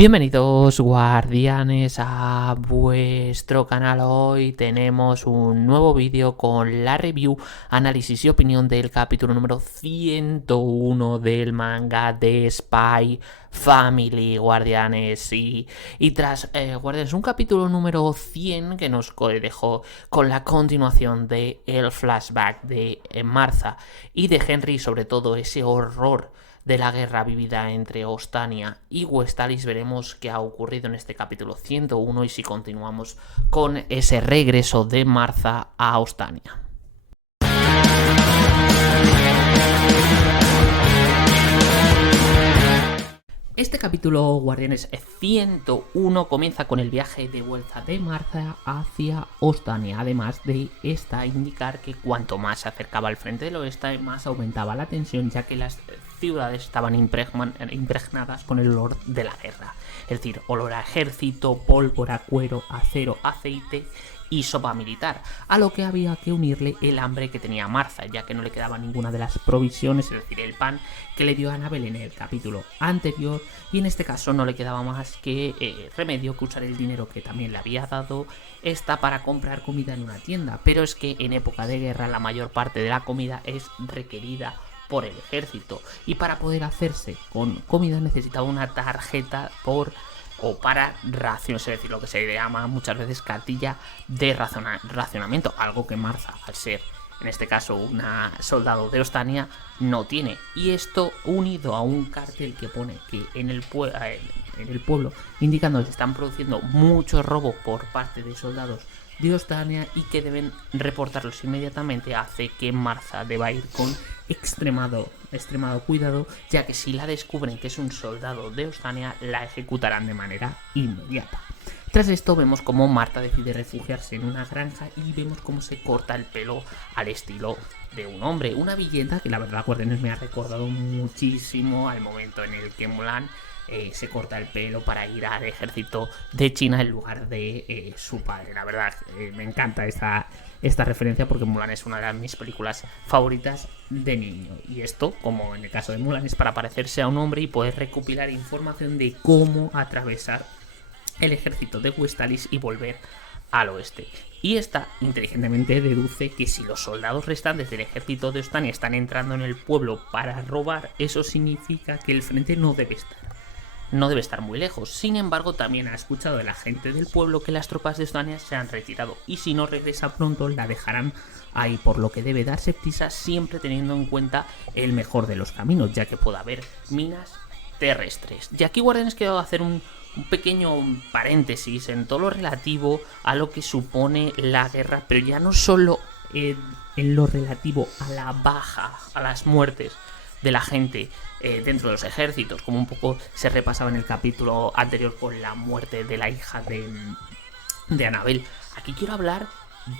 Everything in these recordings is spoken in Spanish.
Bienvenidos guardianes a vuestro canal. Hoy tenemos un nuevo vídeo con la review, análisis y opinión del capítulo número 101 del manga de Spy Family, guardianes. Y tras guardianes, un capítulo número 100 que nos dejó con la continuación de el flashback de Martha y de Henry, sobre todo ese horror de la guerra vivida entre Ostania y Westalis. Veremos qué ha ocurrido en este capítulo 101 y si continuamos con ese regreso de Martha a Ostania. Este capítulo, guardianes 101, comienza con el viaje de vuelta de Martha hacia Ostania. Además de esta indicar que cuanto más se acercaba al frente del oeste, más aumentaba la tensión, ya que las ciudades estaban impregnadas con el olor de la guerra. Es decir, olor a ejército, pólvora, cuero, acero, aceite y sopa militar, a lo que había que unirle el hambre que tenía Martha, ya que no le quedaba ninguna de las provisiones, es decir, el pan que le dio a Annabelle en el capítulo anterior, y en este caso no le quedaba más que remedio que usar el dinero que también le había dado esta para comprar comida en una tienda. Pero es que en época de guerra la mayor parte de la comida es requerida por el ejército, y para poder hacerse con comida necesitaba una tarjeta para raciones, es decir, lo que se llama muchas veces cartilla de racionamiento, algo que Martha, al ser en este caso una soldado de Ostania, no tiene. Y esto unido a un cartel que pone que en el pueblo indicando que se están produciendo muchos robos por parte de soldados de Ostania y que deben reportarlos inmediatamente, hace que Martha deba ir con extremado cuidado, ya que si la descubren que es un soldado de Ostania, la ejecutarán de manera inmediata. Tras esto vemos cómo Martha decide refugiarse en una granja y vemos cómo se corta el pelo al estilo de un hombre. Una viñeta que la verdad, guardianes, me ha recordado muchísimo al momento en el que Mulan se corta el pelo para ir al ejército de China en lugar de su padre. La verdad, me encanta esta referencia porque Mulan es una de mis películas favoritas de niño. Y esto, como en el caso de Mulan, es para parecerse a un hombre y poder recopilar información de cómo atravesar el ejército de Westalis y volver al oeste. Y esta inteligentemente deduce que si los soldados restantes del ejército de Ostania están entrando en el pueblo para robar, eso significa que el frente no debe estar muy lejos. Sin embargo, también ha escuchado de la gente del pueblo que las tropas de Ostania se han retirado y si no regresa pronto la dejarán ahí, por lo que debe darse prisa, siempre teniendo en cuenta el mejor de los caminos, ya que puede haber minas terrestres. Y aquí, guardianes, quiero hacer un pequeño paréntesis en todo lo relativo a lo que supone la guerra, pero ya no solo en lo relativo a la baja, a las muertes de la gente dentro de los ejércitos, como un poco se repasaba en el capítulo anterior con la muerte de la hija de Annabelle. Aquí quiero hablar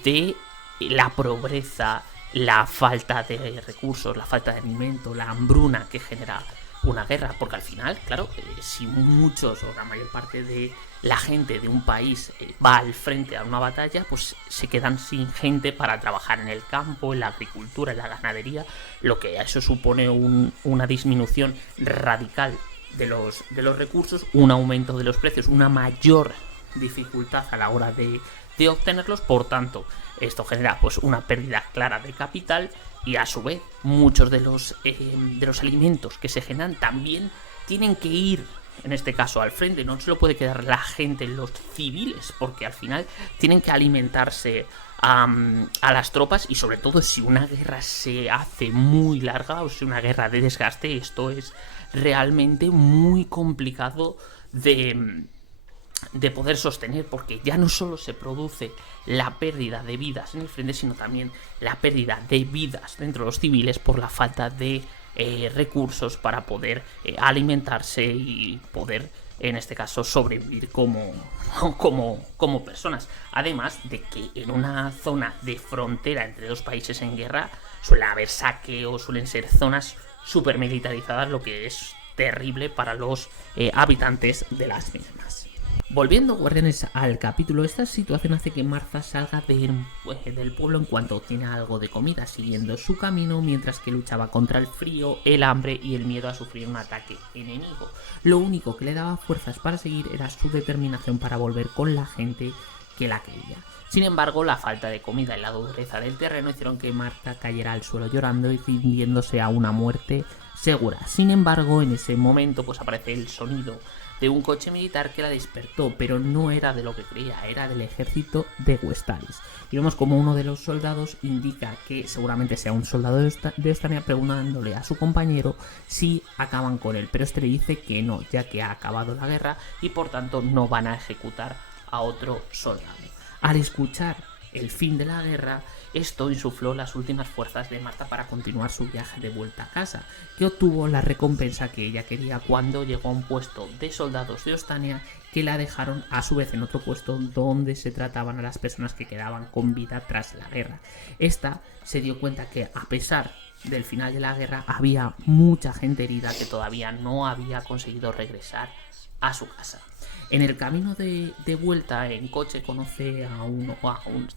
de la pobreza, la falta de recursos, la falta de alimento, la hambruna que genera una guerra, porque al final, claro, si muchos o la mayor parte de la gente de un país va al frente a una batalla, pues se quedan sin gente para trabajar en el campo, en la agricultura, en la ganadería, lo que a eso supone una disminución radical de los recursos, un aumento de los precios, una mayor dificultad a la hora de obtenerlos. Por tanto, esto genera pues una pérdida clara de capital y a su vez muchos de los alimentos que se generan también tienen que ir, en este caso, al frente. No se lo puede quedar la gente, los civiles, porque al final tienen que alimentarse a las tropas, y sobre todo si una guerra se hace muy larga o si una guerra de desgaste, esto es realmente muy complicado de poder sostener, porque ya no solo se produce la pérdida de vidas en el frente, sino también la pérdida de vidas dentro de los civiles por la falta de recursos para poder alimentarse y poder, en este caso, sobrevivir como personas. Además de que en una zona de frontera entre dos países en guerra suele haber saqueos, suelen ser zonas súper militarizadas, lo que es terrible para los habitantes de las mismas. Volviendo, guardianes, al capítulo, esta situación hace que Martha salga del pueblo en cuanto tiene algo de comida, siguiendo su camino mientras que luchaba contra el frío, el hambre y el miedo a sufrir un ataque enemigo. Lo único que le daba fuerzas para seguir era su determinación para volver con la gente que la quería. Sin embargo, la falta de comida y la dureza del terreno hicieron que Martha cayera al suelo llorando y rindiéndose a una muerte segura. Sin embargo, en ese momento pues aparece el sonido de un coche militar que la despertó, pero no era de lo que creía, era del ejército de Westalis. Y vemos como uno de los soldados indica que seguramente sea un soldado de Ostania, preguntándole a su compañero si acaban con él, pero este le dice que no, ya que ha acabado la guerra y por tanto no van a ejecutar a otro soldado. Al escuchar el fin de la guerra, esto insufló las últimas fuerzas de Martha para continuar su viaje de vuelta a casa, que obtuvo la recompensa que ella quería cuando llegó a un puesto de soldados de Ostania, que la dejaron a su vez en otro puesto donde se trataban a las personas que quedaban con vida tras la guerra. Esta se dio cuenta que a pesar del final de la guerra había mucha gente herida que todavía no había conseguido regresar a su casa. En el camino de vuelta en coche conoce a un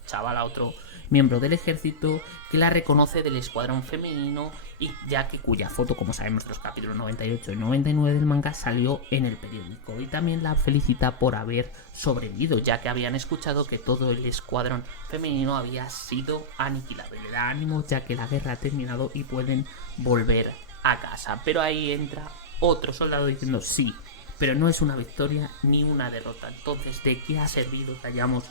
chaval, a otro miembro del ejército que la reconoce del escuadrón femenino, y ya que cuya foto, como sabemos, de los capítulos 98 y 99 del manga salió en el periódico, y también la felicita por haber sobrevivido, ya que habían escuchado que todo el escuadrón femenino había sido aniquilado, y le da ánimo ya que la guerra ha terminado y pueden volver a casa. Pero ahí entra otro soldado diciendo sí, pero no es una victoria ni una derrota. Entonces, ¿de qué ha servido que hayamos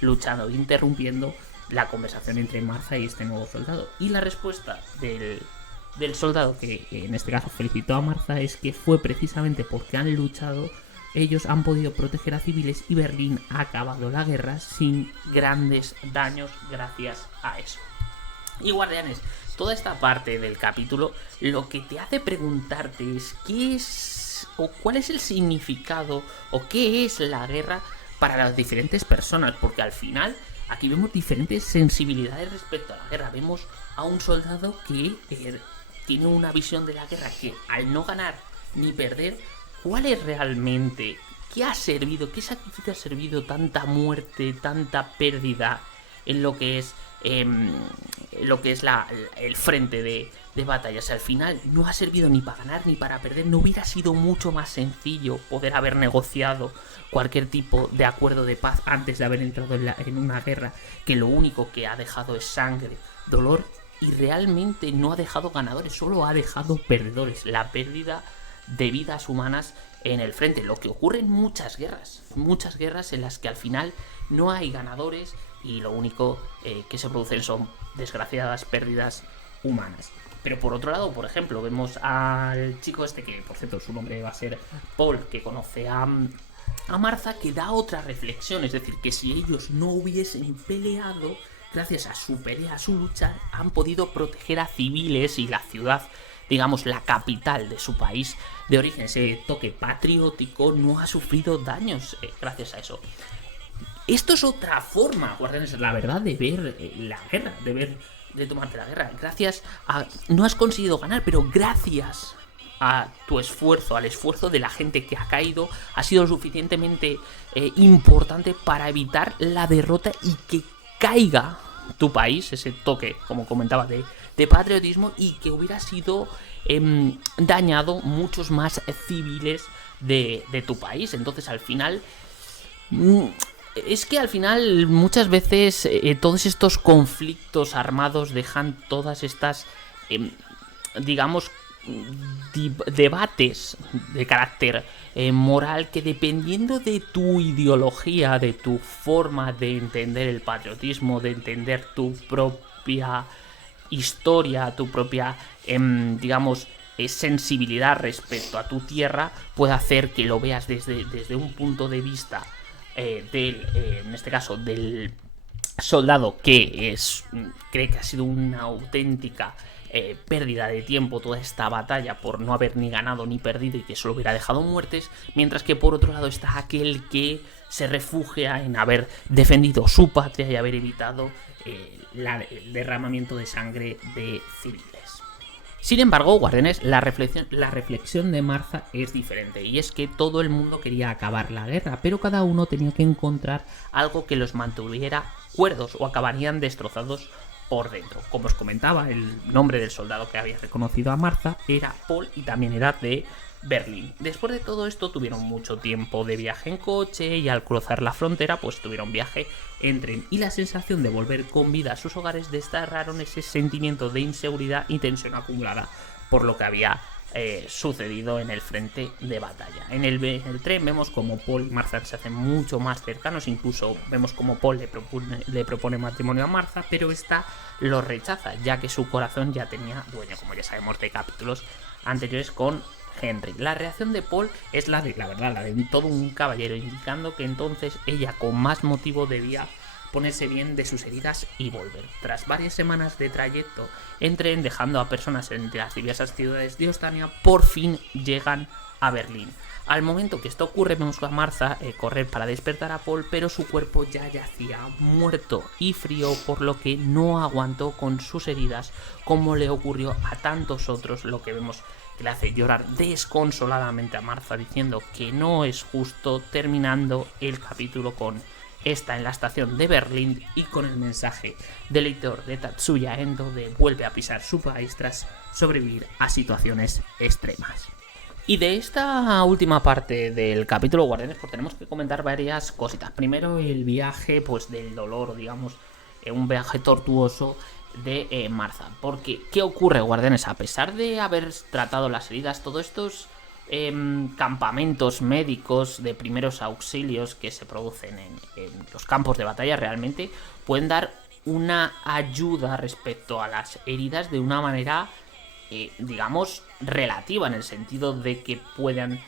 luchado? Interrumpiendo la conversación entre Martha y este nuevo soldado. Y la respuesta del soldado, que en este caso felicitó a Martha, es que fue precisamente porque han luchado, ellos han podido proteger a civiles y Berlín ha acabado la guerra sin grandes daños gracias a eso. Y guardianes, toda esta parte del capítulo lo que te hace preguntarte es qué es o cuál es el significado o qué es la guerra para las diferentes personas, porque al final aquí vemos diferentes sensibilidades respecto a la guerra. Vemos a un soldado que tiene una visión de la guerra que al no ganar ni perder, ¿cuál es realmente? ¿Qué ha servido? ¿Qué sacrificio ha servido tanta muerte, tanta pérdida en lo que es el frente de batallas? Al final no ha servido ni para ganar ni para perder. ¿No hubiera sido mucho más sencillo poder haber negociado cualquier tipo de acuerdo de paz antes de haber entrado en una guerra que lo único que ha dejado es sangre, dolor, y realmente no ha dejado ganadores, solo ha dejado perdedores? La pérdida de vidas humanas en el frente, lo que ocurre en muchas guerras en las que al final no hay ganadores y lo único que se producen son desgraciadas pérdidas humanas. Pero por otro lado, por ejemplo, vemos al chico este, que por cierto su nombre va a ser Paul, que conoce a Martha, que da otra reflexión, es decir, que si ellos no hubiesen peleado, gracias a su pelea, a su lucha, han podido proteger a civiles y la ciudad, digamos la capital de su país de origen, ese toque patriótico, no ha sufrido daños gracias a eso. Esto es otra forma, guardianes, la verdad, de ver la guerra, de tomarte la guerra. Gracias a... No has conseguido ganar, pero gracias a tu esfuerzo, al esfuerzo de la gente que ha caído, ha sido lo suficientemente importante para evitar la derrota y que caiga tu país, ese toque, como comentaba, de patriotismo, y que hubiera sido dañado muchos más civiles de tu país. Entonces, al final... Es que al final muchas veces todos estos conflictos armados dejan todas estas, digamos, debates de carácter moral, que dependiendo de tu ideología, de tu forma de entender el patriotismo, de entender tu propia historia, tu propia, digamos, sensibilidad respecto a tu tierra, puede hacer que lo veas desde un punto de vista en este caso del soldado que cree que ha sido una auténtica pérdida de tiempo toda esta batalla por no haber ni ganado ni perdido y que solo hubiera dejado muertes, mientras que por otro lado está aquel que se refugia en haber defendido su patria y haber evitado el derramamiento de sangre de civiles. Sin embargo, Guardianes, la reflexión de Martha es diferente, y es que todo el mundo quería acabar la guerra, pero cada uno tenía que encontrar algo que los mantuviera cuerdos o acabarían destrozados por dentro. Como os comentaba, el nombre del soldado que había reconocido a Martha era Paul y también era de Berlín. Después de todo esto tuvieron mucho tiempo de viaje en coche y al cruzar la frontera pues tuvieron viaje en tren, y la sensación de volver con vida a sus hogares desterraron ese sentimiento de inseguridad y tensión acumulada por lo que había sucedido en el frente de batalla. En el tren vemos como Paul y Martha se hacen mucho más cercanos, incluso vemos como Paul le propone matrimonio a Martha, pero esta lo rechaza ya que su corazón ya tenía dueño, como ya sabemos de capítulos anteriores con Henry. La reacción de Paul es la de todo un caballero, indicando que entonces ella con más motivo debía ponerse bien de sus heridas y volver. Tras varias semanas de trayecto en tren, dejando a personas entre las diversas ciudades de Ostania, por fin llegan a Berlín. Al momento que esto ocurre, vemos a Martha correr para despertar a Paul, pero su cuerpo ya yacía muerto y frío, por lo que no aguantó con sus heridas, como le ocurrió a tantos otros, lo que vemos que le hace llorar desconsoladamente a Martha, diciendo que no es justo, terminando el capítulo con esta en la estación de Berlín y con el mensaje del lector de Tatsuya Endo de vuelve a pisar su país tras sobrevivir a situaciones extremas. Y de esta última parte del capítulo Guardianes pues tenemos que comentar varias cositas. Primero el viaje pues del dolor, digamos, un viaje tortuoso de Martha. Porque, ¿qué ocurre, Guardianes? A pesar de haber tratado las heridas, todos estos campamentos médicos de primeros auxilios que se producen en los campos de batalla realmente pueden dar una ayuda respecto a las heridas de una manera digamos relativa, en el sentido de que puedan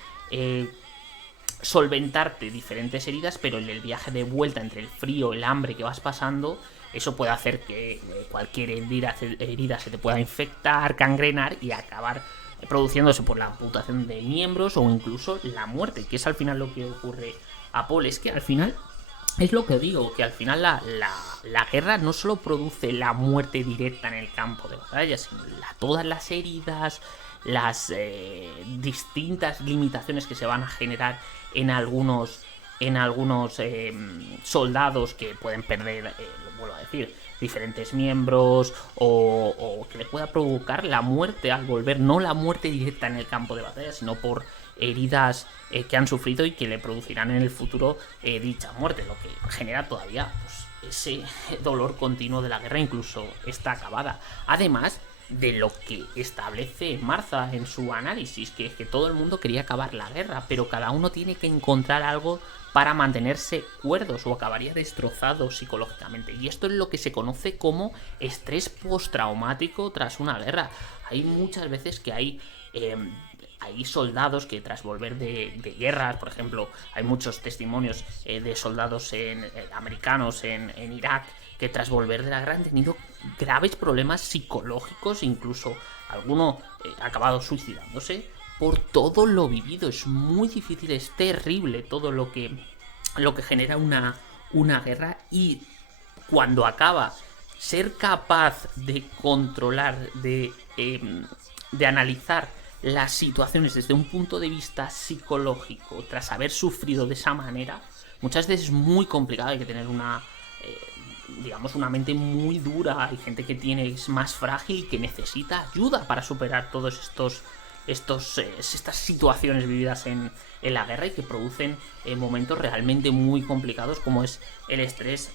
solventarte diferentes heridas, pero en el viaje de vuelta entre el frío, el hambre que vas pasando, eso puede hacer que cualquier herida se te pueda infectar, gangrenar y acabar produciéndose por la amputación de miembros o incluso la muerte, que es al final lo que ocurre a Paul. Es que al final, es lo que digo, que al final la guerra no solo produce la muerte directa en el campo de batalla, sino todas las heridas, las distintas limitaciones que se van a generar en algunos soldados que pueden perder, lo vuelvo a decir, diferentes miembros o que le pueda provocar la muerte al volver, no la muerte directa en el campo de batalla, sino por heridas que han sufrido y que le producirán en el futuro dicha muerte, lo que genera todavía pues, ese dolor continuo de la guerra, incluso está acabada. Además de lo que establece Martha en su análisis, que es que todo el mundo quería acabar la guerra, pero cada uno tiene que encontrar algo para mantenerse cuerdos o acabaría destrozado psicológicamente. Y esto es lo que se conoce como estrés postraumático tras una guerra. Hay muchas veces que hay soldados que tras volver de guerras, por ejemplo, hay muchos testimonios de soldados americanos en Irak, que tras volver de la guerra han tenido graves problemas psicológicos, incluso alguno ha acabado suicidándose por todo lo vivido. Es muy difícil, es terrible todo lo que genera una guerra, y cuando acaba, ser capaz de controlar, de analizar las situaciones desde un punto de vista psicológico tras haber sufrido de esa manera, muchas veces es muy complicado. Hay que tener una mente muy dura. Hay gente que es más frágil y que necesita ayuda para superar todos estas situaciones vividas en la guerra y que producen momentos realmente muy complicados, como es el estrés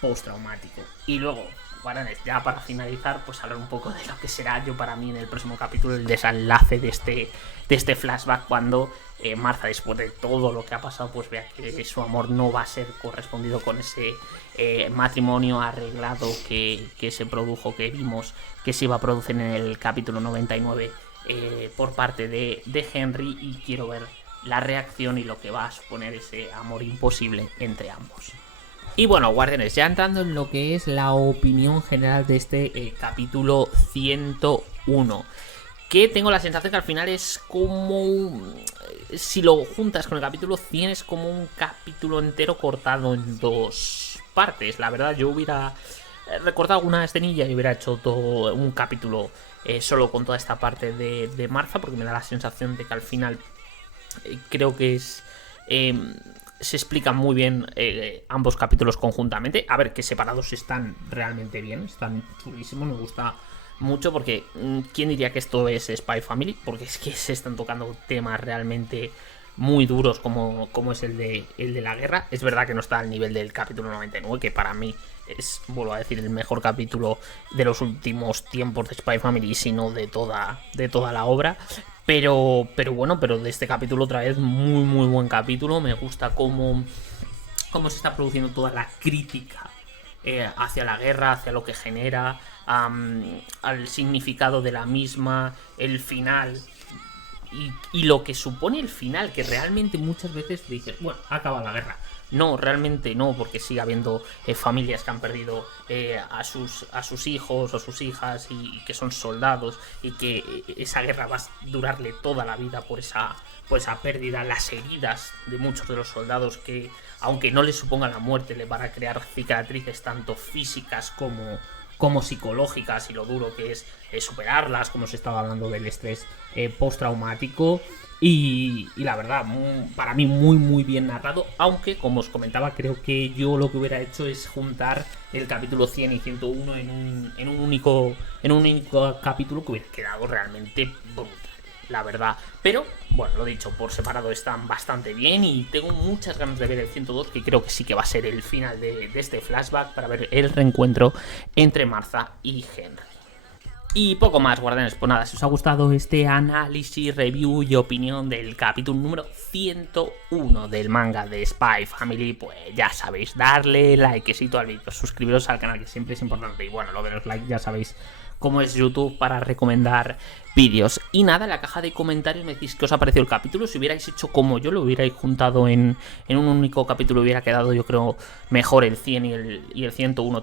postraumático. Y luego, Guardianes, ya para finalizar, pues hablar un poco de lo que será, yo para mí en el próximo capítulo, el desenlace de este flashback, cuando Martha, después de todo lo que ha pasado, pues vea que su amor no va a ser correspondido con ese matrimonio arreglado que se produjo, que vimos que se iba a producir en el capítulo 99 por parte de Henry, y quiero ver la reacción y lo que va a suponer ese amor imposible entre ambos. Y bueno, Guardianes, ya entrando en lo que es la opinión general de este capítulo 101, que tengo la sensación que al final es como si lo juntas con el capítulo 100, es como un capítulo entero cortado en dos partes. La verdad, yo hubiera recortado alguna escenilla y hubiera hecho todo un capítulo solo con toda esta parte de Martha, porque me da la sensación de que al final creo que se explican muy bien ambos capítulos conjuntamente. A ver, que separados están realmente bien, están chulísimos, me gusta mucho porque ¿quién diría que esto es Spy Family? Porque es que se están tocando temas realmente muy duros como es el de la guerra. Es verdad que no está al nivel del capítulo 99, que para mí es, vuelvo a decir, el mejor capítulo de los últimos tiempos de Spy Family, sino de toda la obra. Pero de este capítulo otra vez, muy muy buen capítulo. Me gusta cómo se está produciendo toda la crítica hacia la guerra, hacia lo que genera, al significado de la misma, el final y lo que supone el final, que realmente muchas veces dices, bueno, acaba la guerra. No, realmente no, porque sigue habiendo familias que han perdido a sus hijos o sus hijas y que son soldados, y que esa guerra va a durarle toda la vida por esa pérdida, las heridas de muchos de los soldados que, aunque no les suponga la muerte, les van a crear cicatrices tanto físicas como psicológicas, y lo duro que es superarlas, como se estaba hablando del estrés postraumático. Y la verdad, para mí muy muy bien narrado, aunque como os comentaba, creo que yo lo que hubiera hecho es juntar el capítulo 100 y 101 en un único capítulo, que hubiera quedado realmente brutal, la verdad. Pero bueno, lo dicho, por separado están bastante bien y tengo muchas ganas de ver el 102, que creo que sí que va a ser el final de este flashback, para ver el reencuentro entre Martha y Henry. Y poco más, guardianes. Pues nada, si os ha gustado este análisis, review y opinión del capítulo número 101 del manga de Spy Family, pues ya sabéis, darle likecito al vídeo, suscribiros al canal, que siempre es importante. Y bueno, lo de los likes ya sabéis cómo es YouTube para recomendar vídeos. Y nada, en la caja de comentarios me decís qué os ha parecido el capítulo. Si hubierais hecho como yo, lo hubierais juntado en un único capítulo, hubiera quedado, yo creo, mejor el 100 y el 101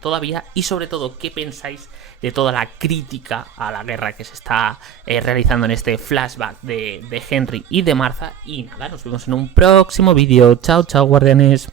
todavía. Y sobre todo, ¿qué pensáis de toda la crítica a la guerra que se está realizando en este flashback de Henry y de Martha? Y nada, nos vemos en un próximo vídeo. Chao, chao, guardianes.